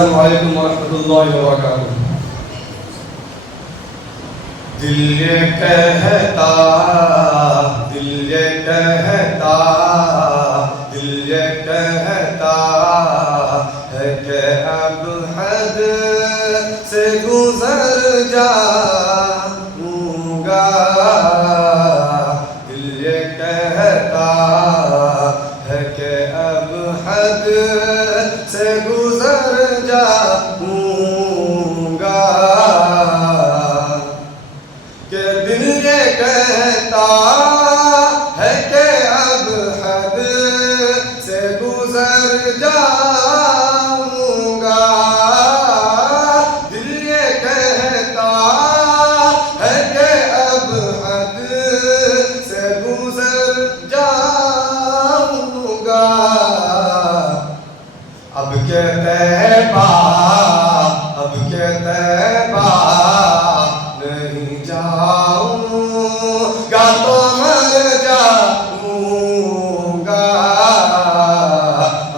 अस्सलामु अलैकुम वरहमतुल्लाहि वबरकातुहू। दिल ये कहता, दिल ये कहता, दिल ये कहता है कि अब हद से गुजर जाऊंगा। दिल ये कहता है कि अब हद से गुजर जाऊंगा। कि दिल ये कहता है कि अब हद से गुजर जाऊंगा। दिल ये कहता है कि अब हद से गुजर जाऊंगा। अब के तैबा, अब के तैबा नहीं जाऊंगा तो मर जाऊंगा।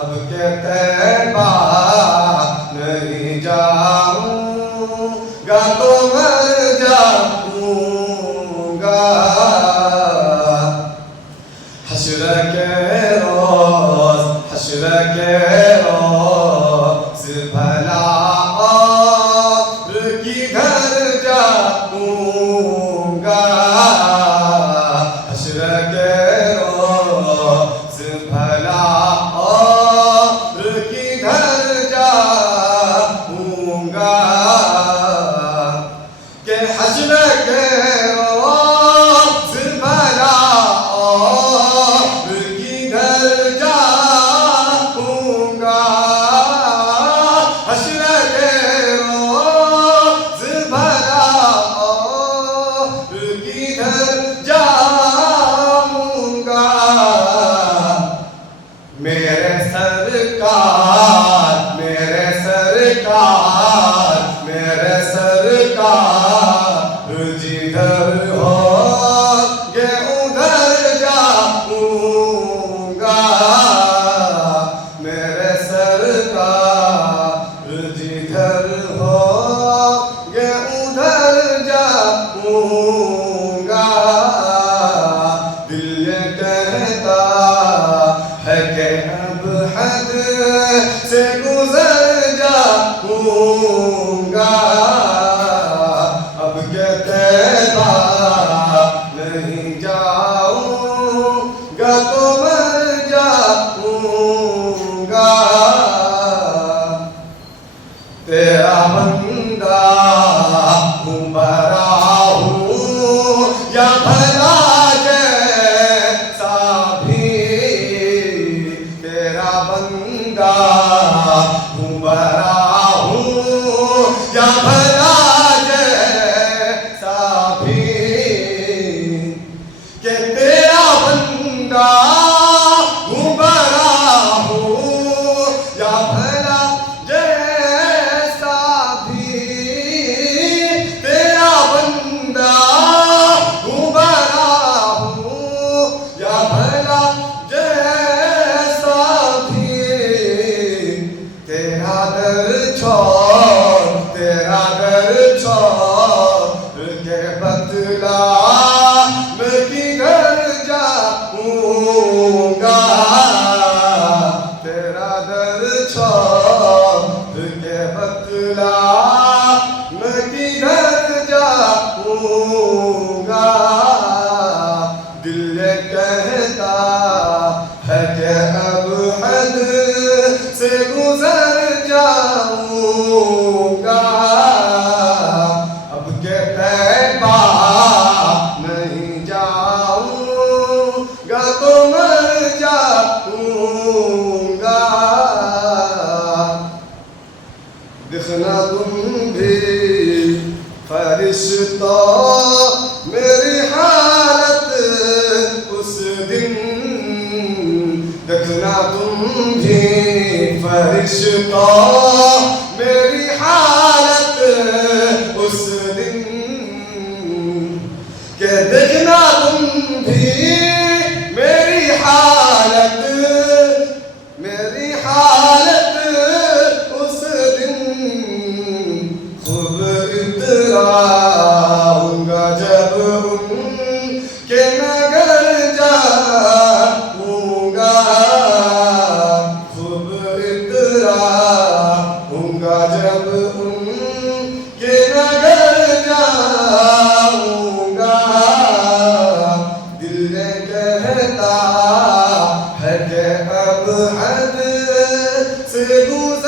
अब के तैबा नहीं जाऊंगा तो मर जाऊंगा। हश्र के रोज, हश्र के रोज भला और किधर जाऊंगा। हश्र के रोज भला और किधर जाऊंगा। के हश्र के रोज भला और किधर जाऊंगा। हश्र के रोज भला और किधर जाऊंगा। मेरे सरकार, मेरे सरकार, मेरे सरकार जिधर हो ये उधर जाऊंगा। मेरे सरकार जिधर हो ये उधर जाऊंगा। दिल ये कहता है कि अब हद से गुजर जाऊंगा। अब के तैबा नहीं जाऊंगा तो मर जाऊंगा। तेरा बंदा हूँ, बरा हूँ या भला जैसा भी। तेरा बंदा हूँ, बरा हूँ या भला जैसा भी। कि तेरा बंदा हूँ, बरा हूँ या भला जैसा भी। तेरा बंदा हूँ, बरा हूँ या भला जैसा भी। तेरा दर छोड़, तेरा दर छोड़ के बदला मैं किधर जाऊंगा। तेरा दर छोड़ के बदला मैं किधर जाऊंगा। दिल ये कहता है कि अब हद से गुजर जाऊंगा। अब के तैबा नहीं जाऊंगा तो मर जाऊंगा। देखना तुम भी फरिश्तों मेरी हालत उस दिन। देखना तुम भी फरिश्तों मेरी हालत उस दिन। के देखना तुम भी मेरी हालत, मेरी हालत उस दिन। हद से गुजर